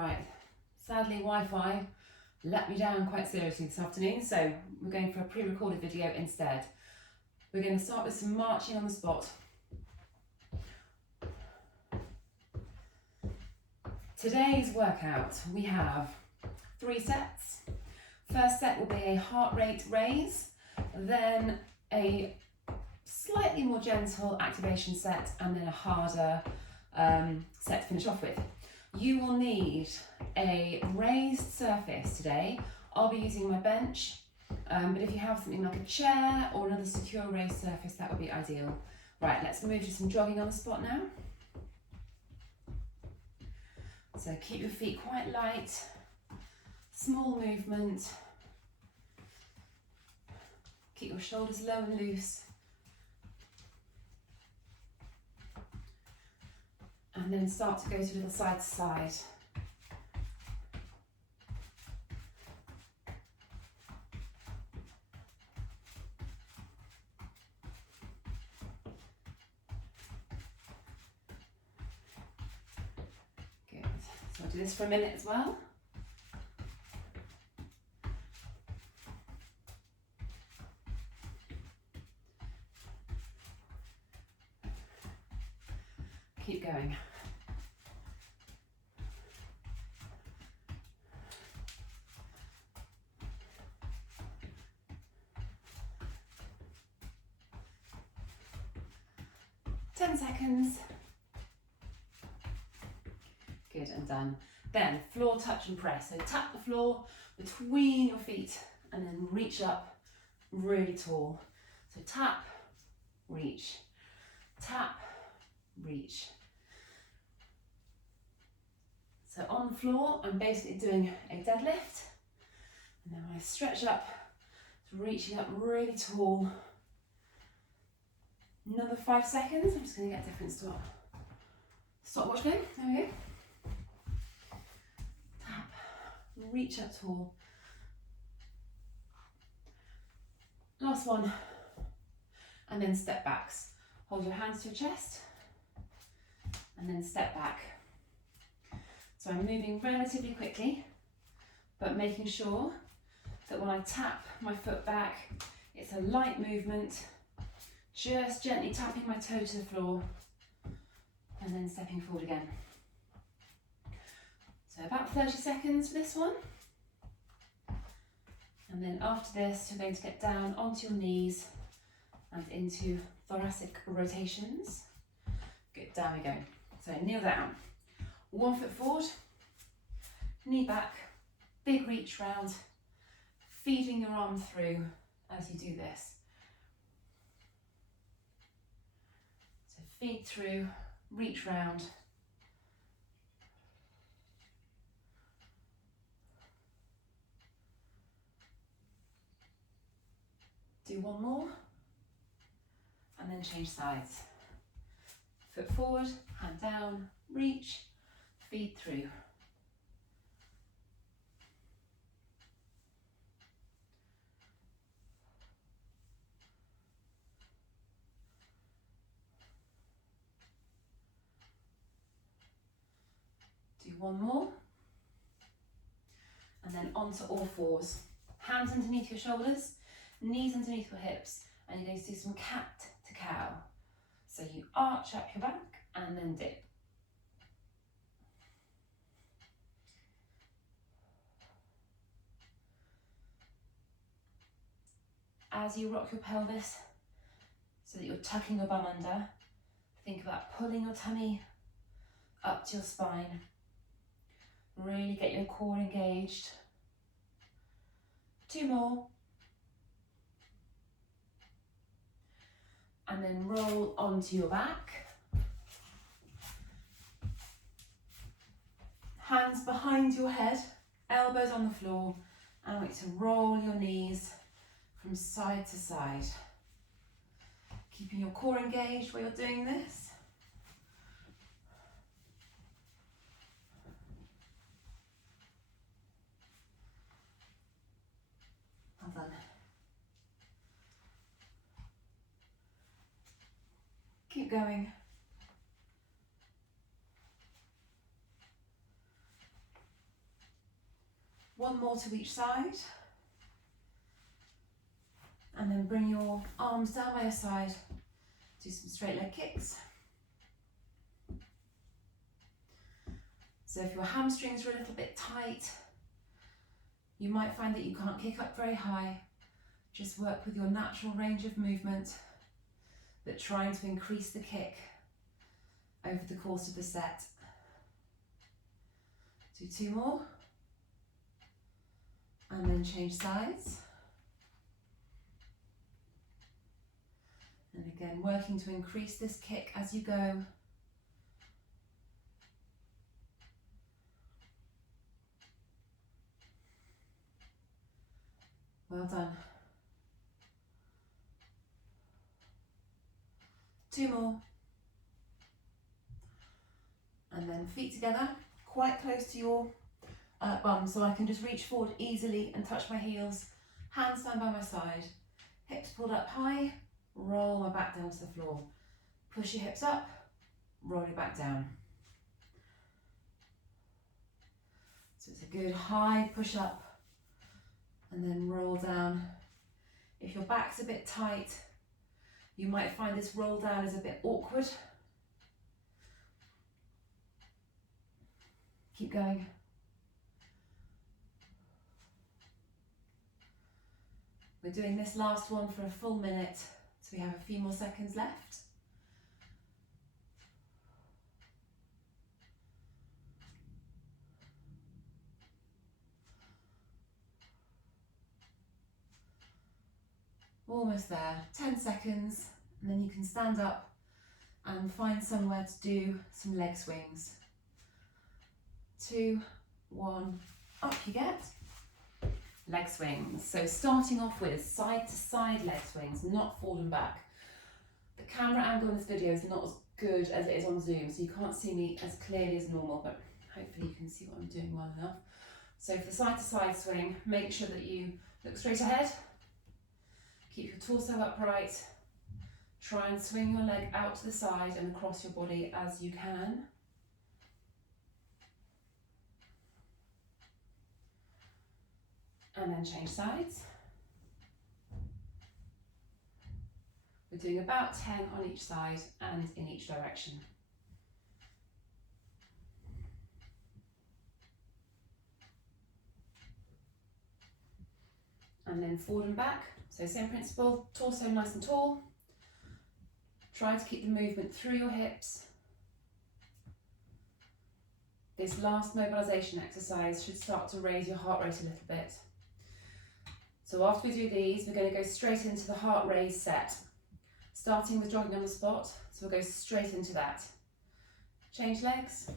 Right, sadly Wi-Fi let me down quite seriously this afternoon, so we're going for a pre-recorded video instead. We're going to start with some marching on the spot. Today's workout, we have 3 sets. First set will be a heart rate raise, then a slightly more gentle activation set, and then a harder set to finish off with. You will need a raised surface today. I'll be using my bench, but if you have something like a chair or another secure raised surface, that would be ideal. Right, let's move to some jogging on the spot now. So keep your feet quite light, small movement. Keep your shoulders low and loose. And then start to go to a little side to side. Good. So I'll do this for a minute as well. Keep going. Ten seconds. Good, and done. Then floor touch and press. So tap the floor between your feet and then reach up really tall. So tap, reach, tap, reach. So on the floor, I'm basically doing a deadlift, and then I stretch up to reaching up really tall. Another 5 seconds. I'm just going to get a different stopwatch going. There we go. Tap, reach up tall. Last one, and then step backs. Hold your hands to your chest, and then step back. So I'm moving relatively quickly, but making sure that when I tap my foot back, it's a light movement, just gently tapping my toe to the floor, and then stepping forward again. So about 30 seconds for this one. And then after this, you're going to get down onto your knees and into thoracic rotations. Good, down we go. So kneel down. 1 foot forward, knee back, big reach round, feeding your arm through as you do this. So feed through, reach round. Do one more, and then change sides. Foot forward, hand down, reach, feed through. Do one more, and then onto all fours. Hands underneath your shoulders, knees underneath your hips, and you're going to do some cat to cow. So you arch up your back and then dip. As you rock your pelvis so that you're tucking your bum under, think about pulling your tummy up to your spine. Really get your core engaged. 2 more. And then roll onto your back. Hands behind your head, elbows on the floor, and I want you to roll your knees from side to side. Keeping your core engaged while you're doing this. Well done. Keep going. One more to each side. And then bring your arms down by your side. Do some straight leg kicks. So if your hamstrings are a little bit tight, you might find that you can't kick up very high. Just work with your natural range of movement, but trying to increase the kick over the course of the set. Do 2 more. And then change sides. And again, working to increase this kick as you go. Well done. 2 more. And then feet together, quite close to your bum, so I can just reach forward easily and touch my heels. Hands stand by my side. Hips pulled up high. Roll my back down to the floor. Push your hips up. Roll your back down. So it's a good high push up and then roll down. If your back's a bit tight, you might find this roll down is a bit awkward. Keep going. We're doing this last one for a full minute, so we have a few more seconds left. Almost there, 10 seconds, and then you can stand up and find somewhere to do some leg swings. 2, 1, up you get. Leg swings. So starting off with side to side leg swings, not forward and back. The camera angle in this video is not as good as it is on Zoom, so you can't see me as clearly as normal, but hopefully you can see what I'm doing well enough. So for the side to side swing, make sure that you look straight ahead. Keep your torso upright. Try and swing your leg out to the side and across your body as you can. And then change sides. We're doing about 10 on each side and in each direction. And then forward and back. So same principle, torso nice and tall. Try to keep the movement through your hips. This last mobilization exercise should start to raise your heart rate a little bit. So after we do these, we're going to go straight into the heart raise set. Starting with jogging on the spot, so we'll go straight into that. Change legs.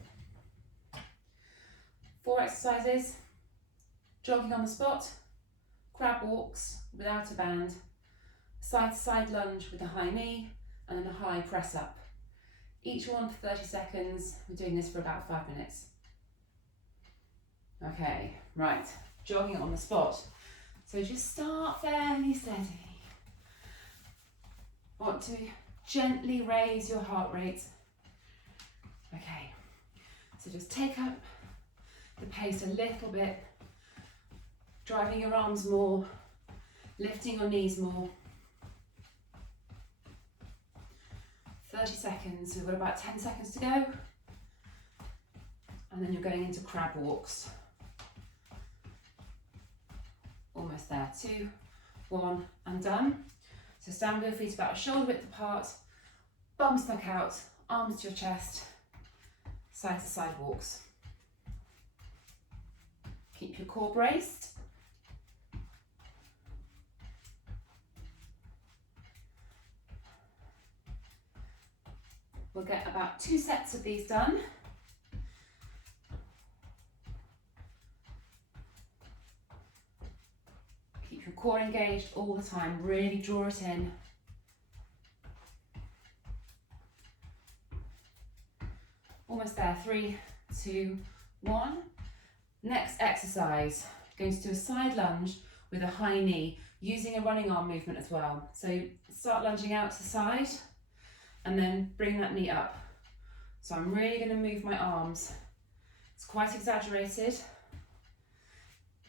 4 exercises. Jogging on the spot, crab walks without a band, side to side lunge with a high knee, and then a high press up. Each one for 30 seconds. We're doing this for about 5 minutes. Okay, right, jogging on the spot. So just start fairly steady. Want to gently raise your heart rate. Okay, so just take up the pace a little bit, driving your arms more, lifting your knees more. 30 seconds, we've got about 10 seconds to go. And then you're going into crab walks. Almost there, 2, 1, and done. So stand with your feet about a shoulder width apart, bum stuck out, arms to your chest, side to side walks. Keep your core braced. We'll get about 2 sets of these done. Keep your core engaged all the time, really draw it in. Almost there, 3, 2, 1. Next exercise, going to do a side lunge with a high knee, using a running arm movement as well. So start lunging out to the side and then bring that knee up. So I'm really going to move my arms. It's quite exaggerated.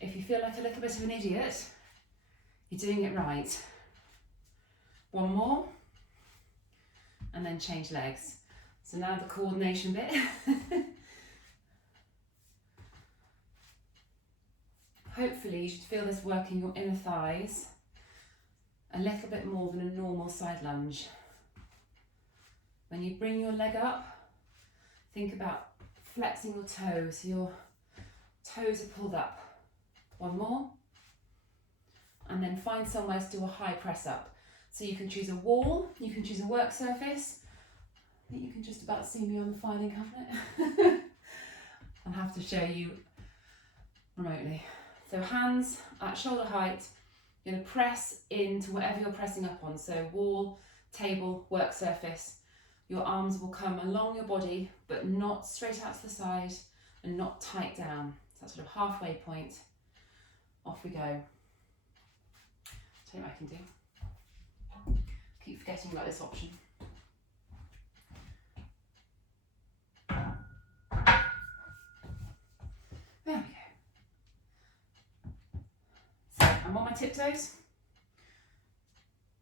If you feel like a little bit of an idiot, you're doing it right. One more, and then change legs. So now the coordination bit. Hopefully you should feel this working your inner thighs a little bit more than a normal side lunge. When you bring your leg up, think about flexing your toes, so your toes are pulled up. One more. And then find somewhere to do a high press up. So you can choose a wall, you can choose a work surface. I think you can just about see me on the filing cabinet. I'll have to show you remotely. So hands at shoulder height, you're going to press into whatever you're pressing up on. So wall, table, work surface. Your arms will come along your body, but not straight out to the side and not tight down. So that sort of halfway point. Off we go. Tell you what I can do. Keep forgetting about this option. There we go. So I'm on my tiptoes.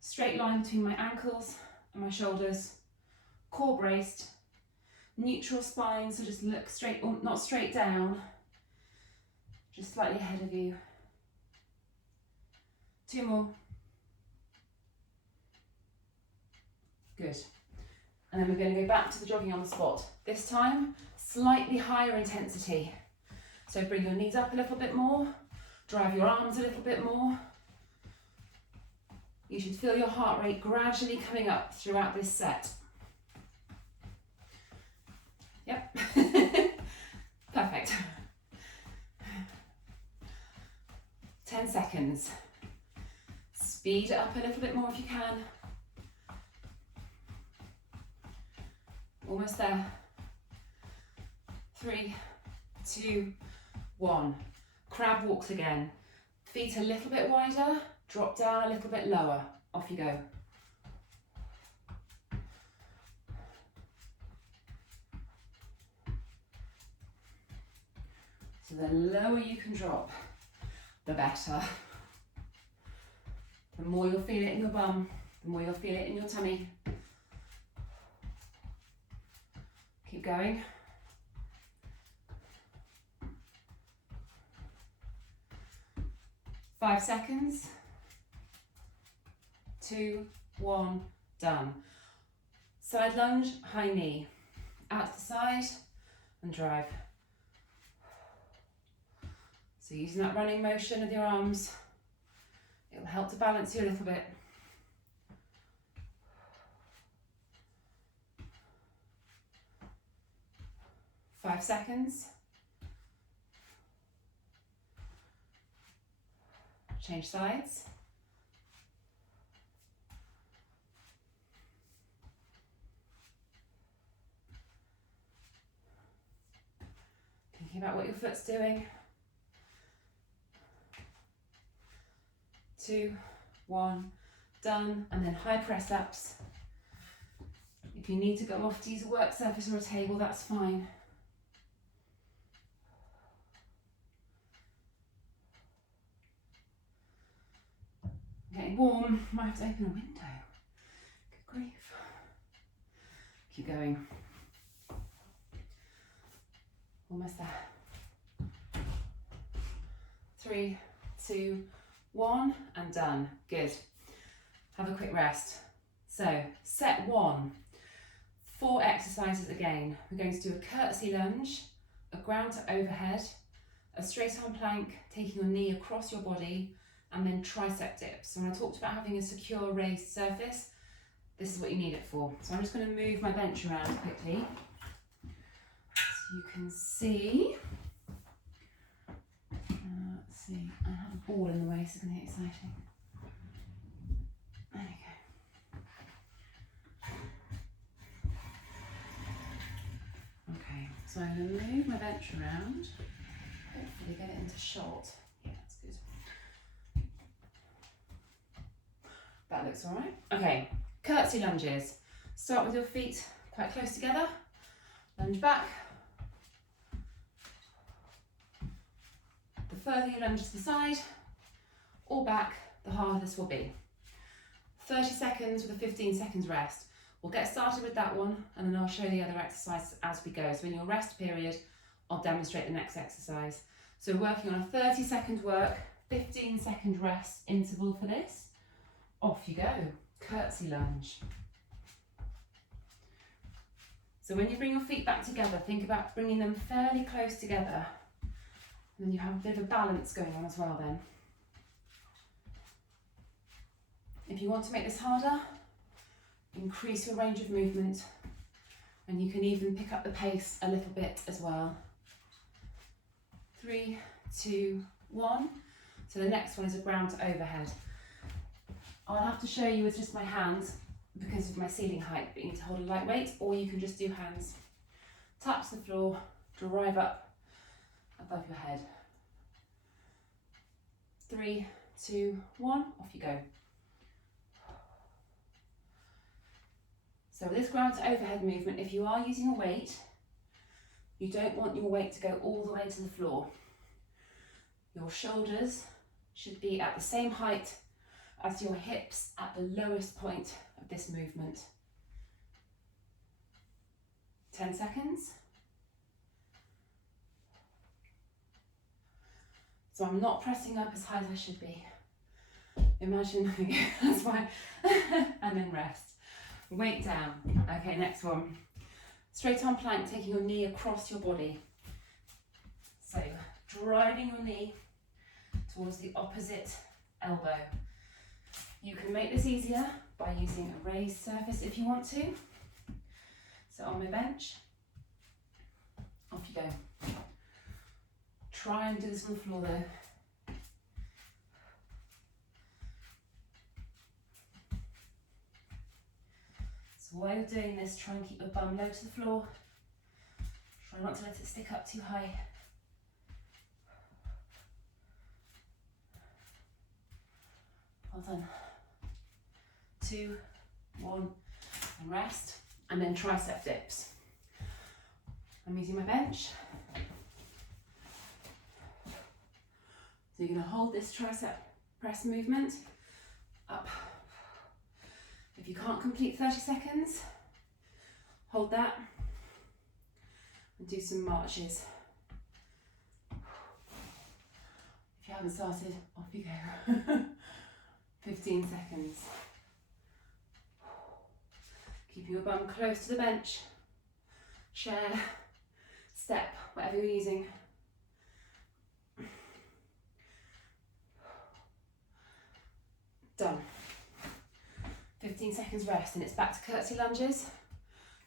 Straight line between my ankles and my shoulders. Core braced. Neutral spine, so just look straight, or not straight down, just slightly ahead of you. Two more. Good. And then we're going to go back to the jogging on the spot. This time, slightly higher intensity. So bring your knees up a little bit more, drive your arms a little bit more. You should feel your heart rate gradually coming up throughout this set. Yep. Perfect. 10 seconds. Speed it up a little bit more if you can. Almost there. 3, 2, 1. Crab walks again. Feet a little bit wider, drop down a little bit lower. Off you go. So the lower you can drop, the better. The more you'll feel it in your bum, the more you'll feel it in your tummy. Keep going. Five seconds. 2, 1, done. Side lunge, high knee. Out to the side and drive. So using that running motion of your arms, it will help to balance you a little bit. Five seconds. Change sides. Thinking about what your foot's doing. 2, 1, done. And then high press ups. If you need to go off to use a work surface or a table, that's fine. Getting warm, might have to open a window. Good grief. Keep going. Almost there. 3, 2, 1, and done. Good. Have a quick rest. So, set 1. 4 exercises again. We're going to do a curtsy lunge, a ground to overhead, a straight arm plank, taking your knee across your body, and then tricep dips. So when I talked about having a secure raised surface, this is what you need it for. So I'm just going to move my bench around quickly so you can see. Let's see, I have a ball in the way, so it's going to get exciting. There we go. Okay, so I'm going to move my bench around, hopefully get it into shot. Yeah, that's good. That looks all right. Okay, curtsy lunges. Start with your feet quite close together. Lunge back. The further you lunge to the side or back, the harder this will be. 30 seconds with a 15 seconds rest. We'll get started with that one and then I'll show the other exercises as we go. So in your rest period, I'll demonstrate the next exercise. So working on a 30-second work, 15-second rest interval for this. Off you go, curtsy lunge. So when you bring your feet back together, think about bringing them fairly close together. And then you have a bit of a balance going on as well then. If you want to make this harder, increase your range of movement and you can even pick up the pace a little bit as well. 3, 2, 1. So the next one is a ground to overhead. I'll have to show you with just my hands because of my ceiling height, but you need to hold a light weight or you can just do hands. Touch the floor, drive up above your head. 3, 2, 1, off you go. So with this ground to overhead movement, if you are using a weight, you don't want your weight to go all the way to the floor. Your shoulders should be at the same height as your hips at the lowest point of this movement. 10 seconds. So I'm not pressing up as high as I should be. Imagine, that's why, and then rest. Weight down. Okay, next one. Straight arm plank, taking your knee across your body. So driving your knee towards the opposite elbow. You can make this easier by using a raised surface if you want to. So on my bench, off you go. Try and do this on the floor though. So while you're doing this, try and keep your bum low to the floor. Try not to let it stick up too high. Well done. 2, 1, and rest. And then tricep dips. I'm using my bench. So you're going to hold this tricep press movement up. If you can't complete 30 seconds, hold that and do some marches. If you haven't started, off you go. 15 seconds. Keep your bum close to the bench. Chair, step, whatever you're using. Done. 15 seconds rest and it's back to curtsy lunges.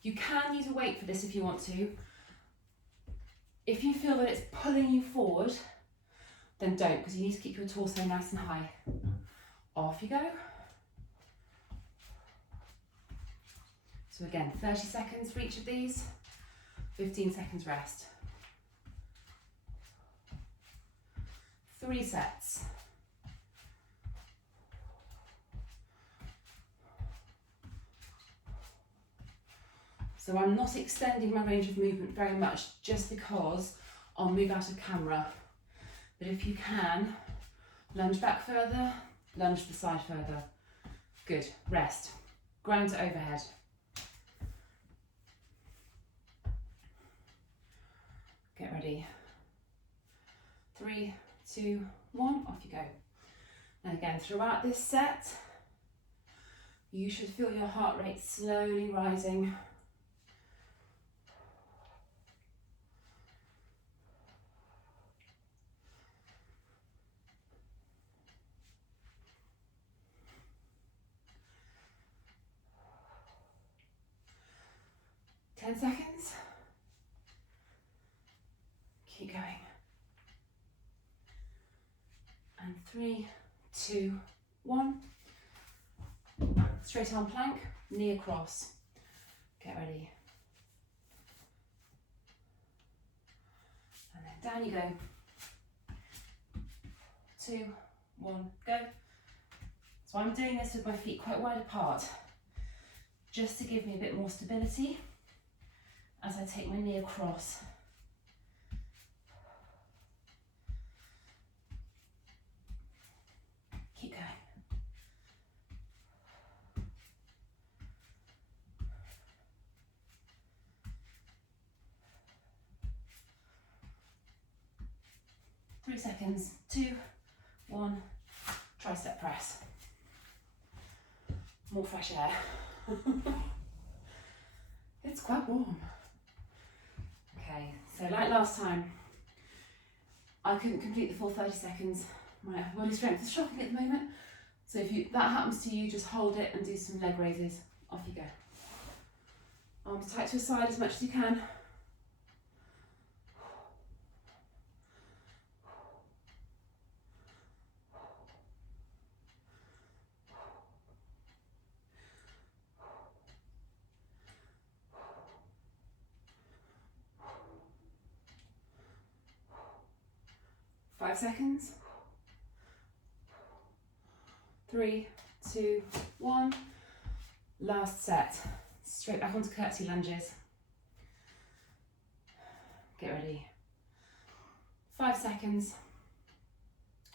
You can use a weight for this if you want to. If you feel that it's pulling you forward, then don't, because you need to keep your torso nice and high. Off you go. So again, 30 seconds for each of these, 15 seconds rest. 3 sets. So I'm not extending my range of movement very much just because I'll move out of camera. But if you can, lunge back further, lunge to the side further. Good, rest. Ground to overhead. Get ready. 3, 2, 1, off you go. And again, throughout this set, you should feel your heart rate slowly rising. Seconds. Keep going. And 3, 2, 1. Straight arm plank, knee across. Get ready. And then down you go. 2, 1, go. So I'm doing this with my feet quite wide apart, just to give me a bit more stability as I take my knee across. 3 seconds, 2, 1, tricep press. More fresh air. It's quite warm. Okay, so like last time, I couldn't complete the full 30 seconds. My body strength is shocking at the moment. So if that happens to you, just hold it and do some leg raises. Off you go. Arms tight to your side as much as you can. Five seconds. 3, 2, 1. Last set. Straight back onto curtsy lunges. Get ready. 5 seconds.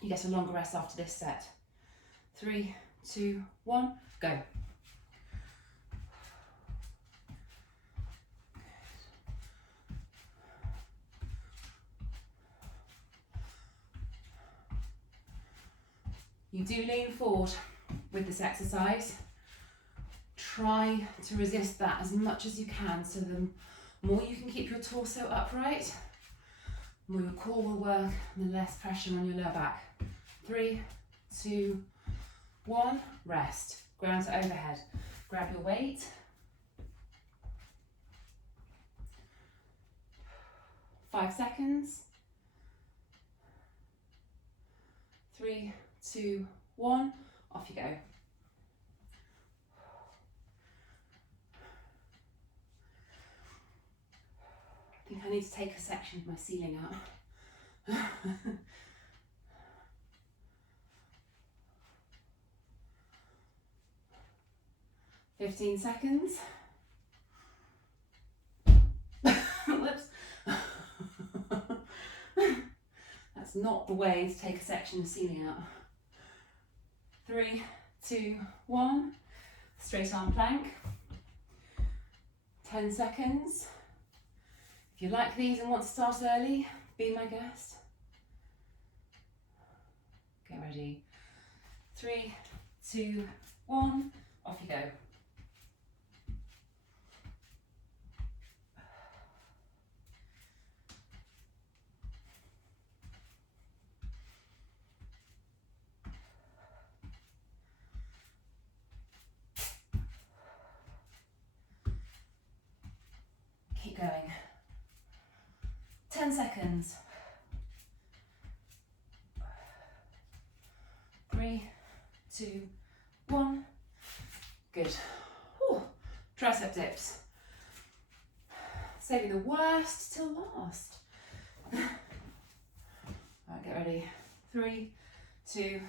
You get a longer rest after this set. 3, 2, 1, go. You do lean forward with this exercise. Try to resist that as much as you can, so the more you can keep your torso upright, the more your core will work and the less pressure on your lower back. 3, 2, 1, rest. Ground to overhead. Grab your weight. Five seconds. 3, 2, 1, off you go. I think I need to take a section of my ceiling out. 15 seconds. Whoops. That's not the way to take a section of ceiling out. 3, 2, 1. Straight arm plank. 10 seconds. If you like these and want to start early, be my guest. Get ready. 3, 2, 1. Off you go. Keep going. 10 seconds. 3, 2, 1. Good. Whew. Tricep dips. Saving the worst till last. Alright, get ready. 3, 2,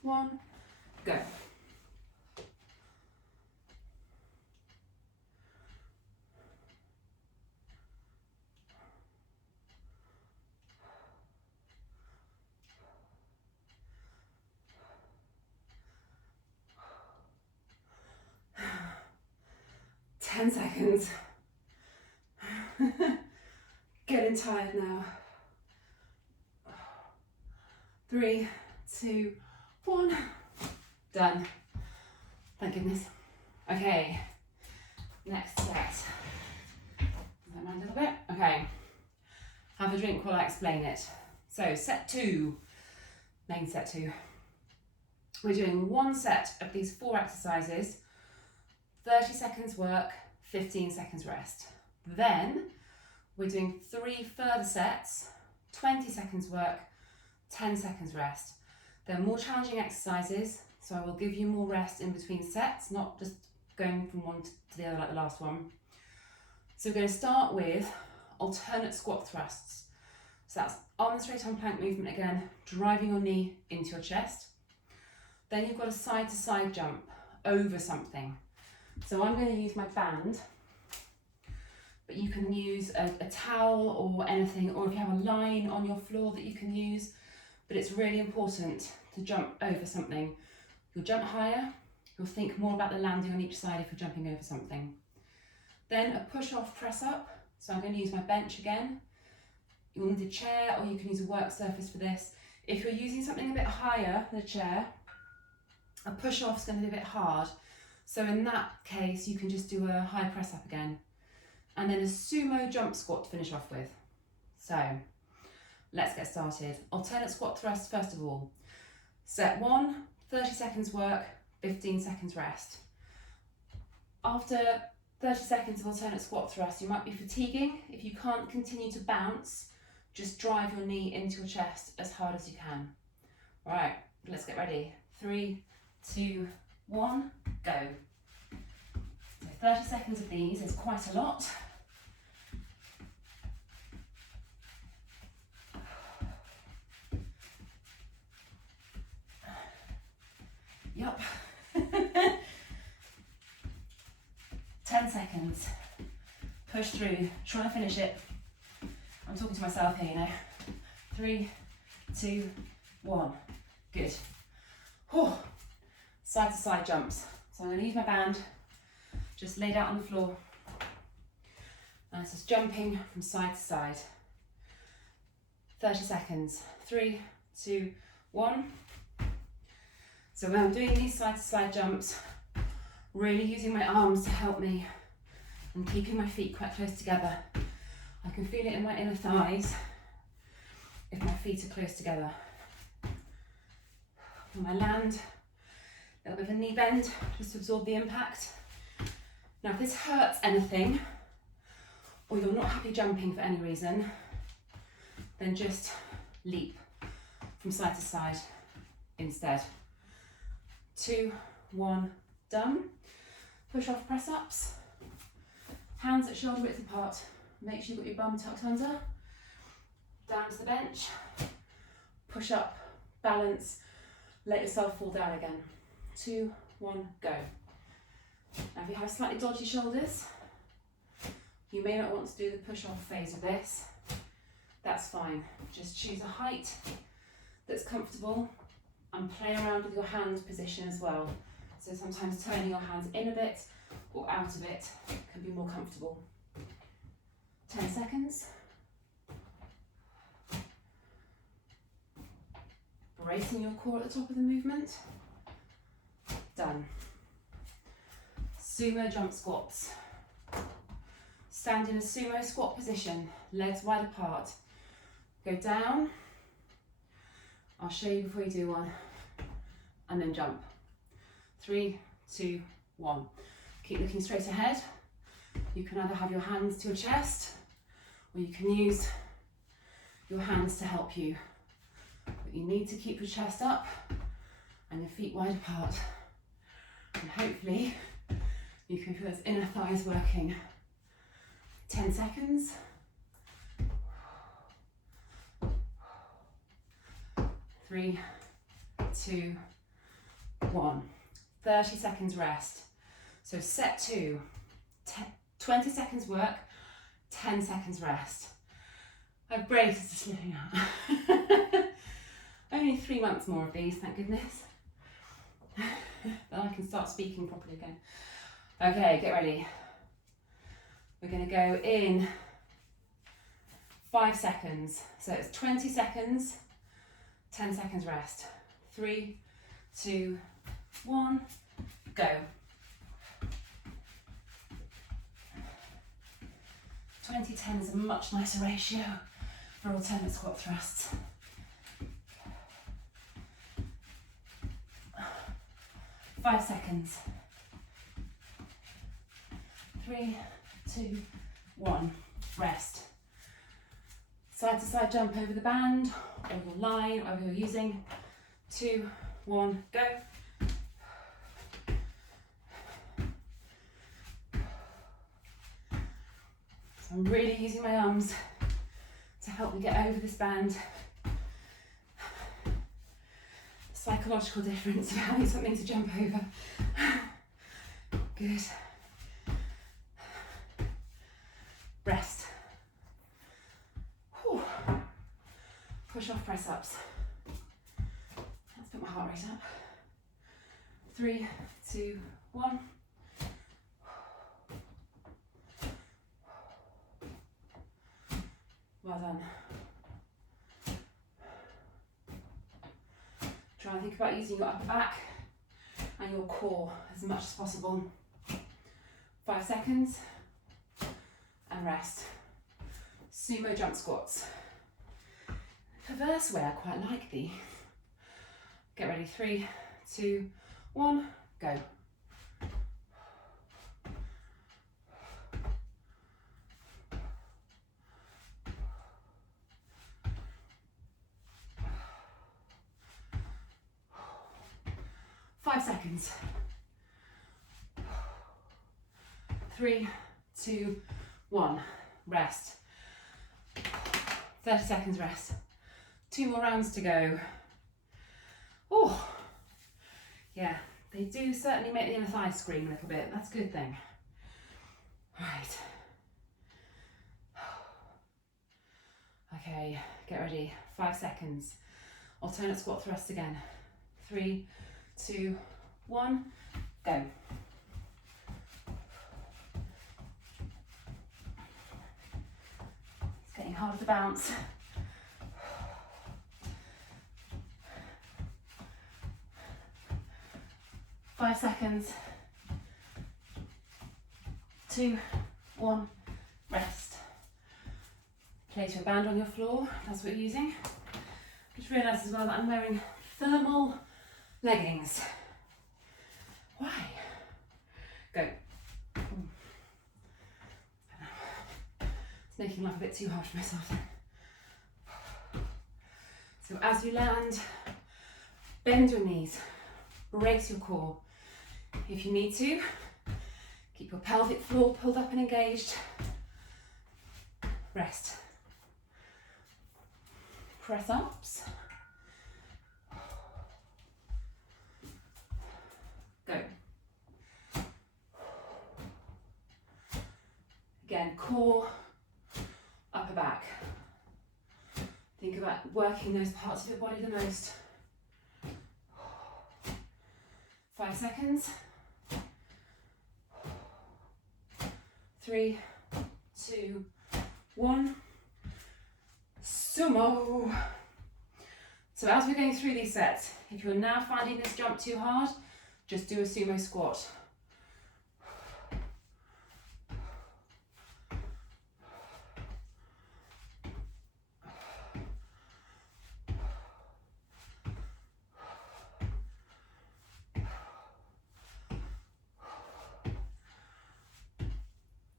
1, go. Ten seconds. Getting tired now. 3, 2, 1. Done. Thank goodness. Okay. Next set. Don't mind a little bit. Okay. Have a drink while I explain it. So set 2. Main set 2. We're doing one set of these 4 exercises. 30 seconds work, 15 seconds rest. Then we're doing 3 further sets, 20 seconds work, 10 seconds rest. They're more challenging exercises, so I will give you more rest in between sets, not just going from one to the other like the last one. So we're going to start with alternate squat thrusts. So that's on the straight arm plank movement again, driving your knee into your chest. Then you've got a side to side jump over something. So I'm going to use my band, but you can use a towel or anything, or if you have a line on your floor that you can use, but it's really important to jump over something. You'll jump higher, you'll think more about the landing on each side if you're jumping over something. Then a push off press up, so I'm going to use my bench again. You'll need a chair, or you can use a work surface for this. If you're using something a bit higher than a chair, a push-off is going to be a bit hard. So in that case, you can just do a high press up again. And then a sumo jump squat to finish off with. So let's get started. Alternate squat thrust first of all. Set 1, 30 seconds work, 15 seconds rest. After 30 seconds of alternate squat thrust, you might be fatiguing. If you can't continue to bounce, just drive your knee into your chest as hard as you can. All right, let's get ready. 3, 2, 1, go. So 30 seconds of these is quite a lot. Yup. 10 seconds. Push through. Try and finish it. I'm talking to myself here, you know. 3, 2, 1. Good. Oh. Side to side jumps. So I'm going to use my band, just laid out on the floor. And it's just jumping from side to side. 30 seconds. 3, 2, 1. So when I'm doing these side to side jumps, really using my arms to help me and keeping my feet quite close together. I can feel it in my inner thighs if my feet are close together. When I land, a little bit of a knee bend just to absorb the impact. Now if this hurts anything, or you're not happy jumping for any reason, then just leap from side to side instead. 2, 1, done. Push off press ups. Hands at shoulder width apart. Make sure you've got your bum tucked under. Down to the bench. Push up, balance, let yourself fall down again. 2, 1, go. Now if you have slightly dodgy shoulders, you may not want to do the push off phase of this. That's fine. Just choose a height that's comfortable and play around with your hand position as well. So sometimes turning your hands in a bit or out of it can be more comfortable. 10 seconds. Bracing your core at the top of the movement. Done. Sumo jump squats. Stand in a sumo squat position, legs wide apart. Go down. I'll show you before you do one. And then jump. 3, 2, 1. Keep looking straight ahead. You can either have your hands to your chest, or you can use your hands to help you. But you need to keep your chest up and your feet wide apart. And hopefully you can feel those inner thighs working. 10 seconds. 3, 2, 1. 30 seconds rest. So set 2, 20 seconds work, 10 seconds rest. My brace is slipping out. Only 3 months more of these, thank goodness. Then I can start speaking properly again. Okay, get ready. We're going to go in 5 seconds. So it's 20 seconds, 10 seconds rest. 3, 2, 1, go. 20-10 is a much nicer ratio for alternate squat thrusts. 5 seconds. 3, 2, 1, rest. Side to side jump over the band, or your line, whatever you're using. 2, 1, go. So I'm really using my arms to help me get over this band. Psychological difference of having something to jump over. Good. Rest. Whew. Push off press ups. Let's put my heart rate up. 3, 2, 1. Well done. Try and think about using your upper back and your core as much as possible. 5 seconds and rest. Sumo jump squats. Perverse way, I quite like the. Get ready, 3, 2, 1, go. Five seconds. 3, 2, 1, rest. 30 seconds rest. 2 more rounds to go. Oh, yeah, they do certainly make the inner thigh scream a little bit. That's a good thing. Right. Okay, get ready. 5 seconds. Alternate squat thrust again. 3, 2, 1, go. It's getting harder to bounce. Five seconds. 2, 1, rest. Place your band on your floor, that's what you're using. Just realise as well that I'm wearing thermal leggings. Why? Go. It's making life a bit too hard for myself then. So as you land, bend your knees, brace your core. If you need to, keep your pelvic floor pulled up and engaged. Rest. Press ups. Go. Again, core, upper back. Think about working those parts of your body the most. 5 seconds. 3, 2, 1. Sumo. So as we're going through these sets, if you're now finding this jump too hard, just do a sumo squat.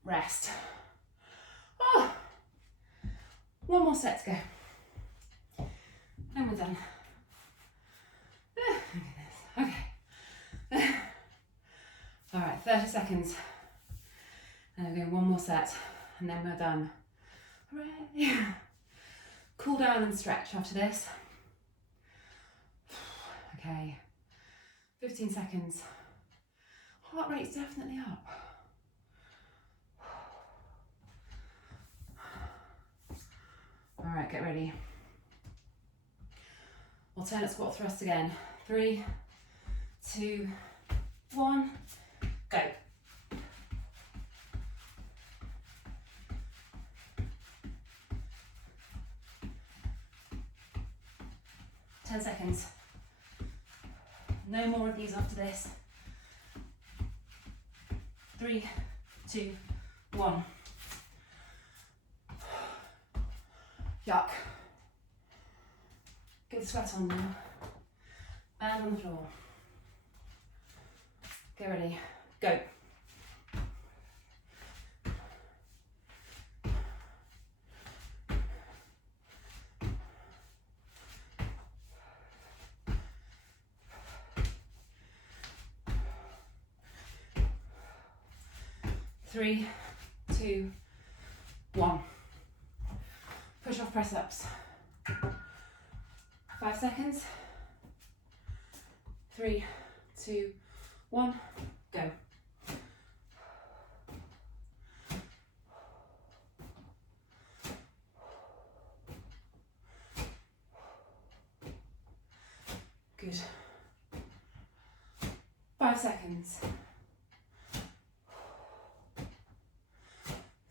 Rest. Oh, one more set to go. And we're done. Okay. All right, 30 seconds. And we're doing one more set, and then we're done. Hooray. Cool down and stretch after this. Okay, 15 seconds. Heart rate's definitely up. All right, get ready. Alternate squat thrust again. 3, 2, 1, go. Ten seconds. No more of these after this. 3, 2, 1. Yuck. Get the sweat on now. And on the floor. Get ready. Go. Three, 2, 1. Push off press ups. 5 seconds. 3, 2, 1, go. Good. 5 seconds.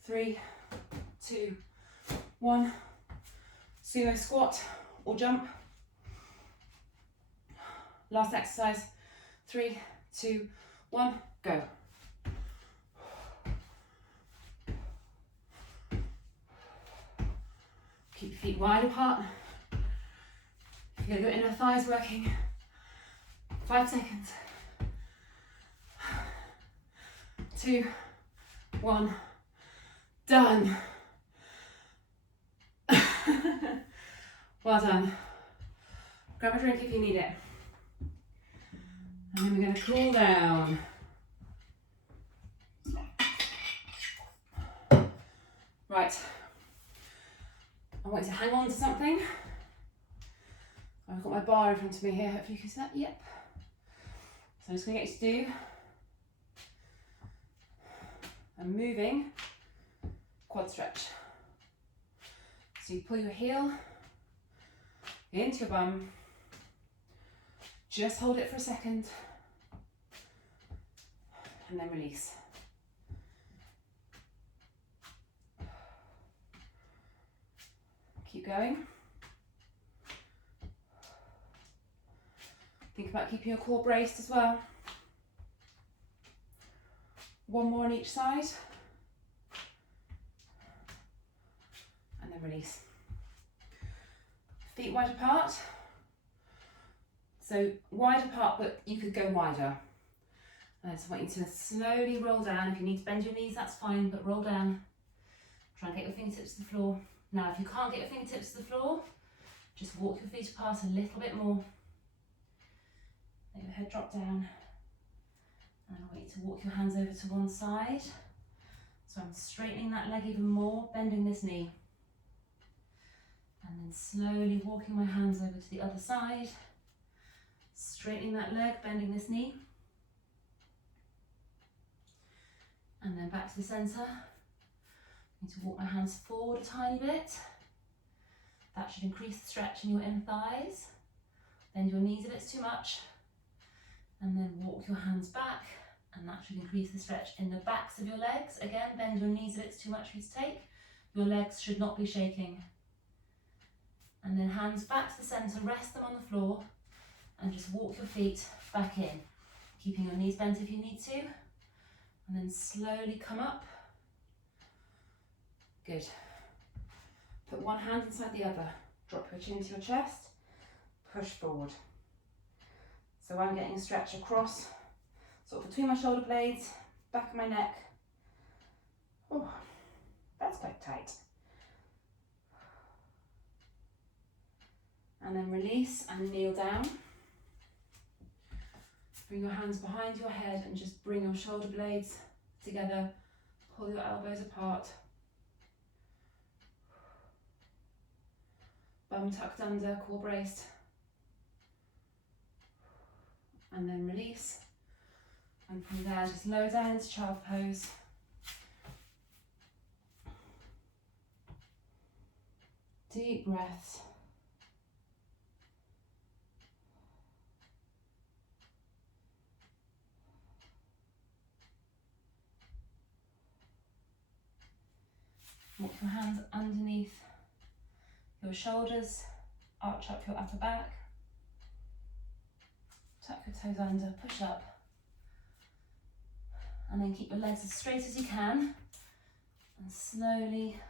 3, 2, 1. Sumo squat or jump. Last exercise. 3, 2, 1, go. Keep your feet wide apart. Feel your inner thighs working. 5 seconds. 2, 1, done. Well done. Grab a drink if you need it. And then we're going to cool down. Right. I want you to hang on to something. I've got my bar in front of me here. Hopefully you can see that. Yep. So I'm just going to get you to do a moving quad stretch. So you pull your heel into your bum. Just hold it for a second. And then release. Keep going. Think about keeping your core braced as well. One more on each side. And then release. Feet wide apart. So wide apart, but you could go wider. I just want you to slowly roll down. If you need to bend your knees, that's fine, but roll down. Try and get your fingertips to the floor. Now, if you can't get your fingertips to the floor, just walk your feet apart a little bit more. Let your head drop down. And I want you to walk your hands over to one side. So I'm straightening that leg even more, bending this knee. And then slowly walking my hands over to the other side. Straightening that leg, bending this knee. And then back to the centre. I need to walk my hands forward a tiny bit. That should increase the stretch in your inner thighs. Bend your knees if it's too much. And then walk your hands back, and that should increase the stretch in the backs of your legs. Again, bend your knees if it's too much for you to take. Your legs should not be shaking. And then hands back to the centre, rest them on the floor, and just walk your feet back in, keeping your knees bent if you need to. And then slowly come up. Good. Put one hand inside the other. Drop your chin to your chest. Push forward. So I'm getting a stretch across, sort of between my shoulder blades, back of my neck. Oh, that's quite tight. And then release and kneel down. Bring your hands behind your head and just bring your shoulder blades together. Pull your elbows apart. Bum tucked under, core braced. And then release. And from there, just lower down into child pose. Deep breaths. Walk your hands underneath your shoulders, arch up your upper back. Tuck your toes under, push up. And then keep your legs as straight as you can. And slowly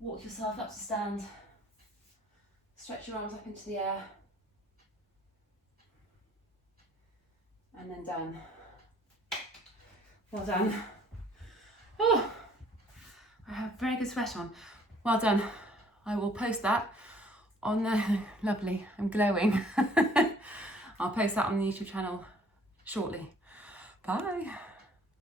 walk yourself up to stand. Stretch your arms up into the air. And then down. Well done. Oh, I have very good sweat on. Well done. I will post that on the, lovely, I'm glowing. I'll post that on the YouTube channel shortly. Bye.